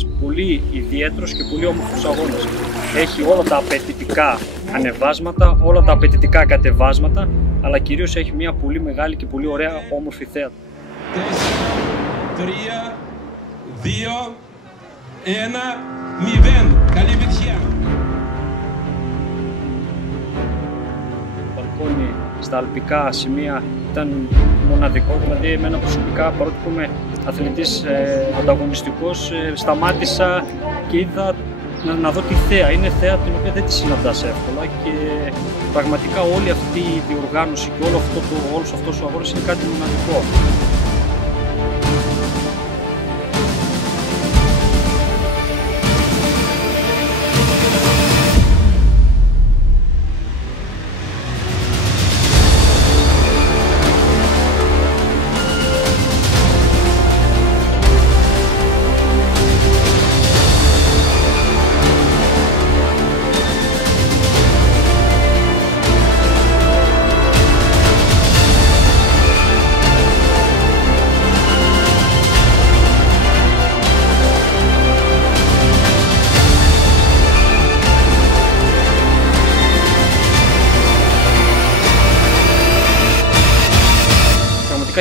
ένας πολύ ιδιαίτερος και πολύ όμορφος αγώνας. Έχει όλα τα απαιτητικά ανεβάσματα, όλα τα απαιτητικά κατεβάσματα, αλλά κυρίως έχει μια πολύ μεγάλη και πολύ ωραία όμορφη θέα. 4, 3, 2, 1, 0. Καλή επιτυχία! Το μπαλκόνι στα αλπικά σημεία ήταν μοναδικό, δηλαδή εμένα προσωπικά, παρότι που είμαι αθλητής ανταγωνιστικός, σταμάτησα και είδα να δω τη θέα. Είναι θέα την οποία δεν τη συναντάς εύκολα και πραγματικά όλη αυτή η διοργάνωση και όλος αυτός ο αγώνας είναι κάτι μοναδικό.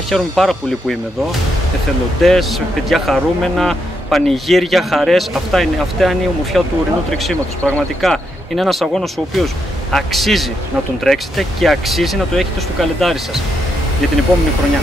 Χαίρομαι πάρα πολύ που είμαι εδώ. Εθελοντές, παιδιά χαρούμενα, πανηγύρια, χαρές. Αυτά είναι η ομορφιά του ορεινού τρεξίματος. Πραγματικά είναι ένας αγώνας ο οποίος αξίζει να τον τρέξετε και αξίζει να το έχετε στο καλεντάρι σας για την επόμενη χρονιά.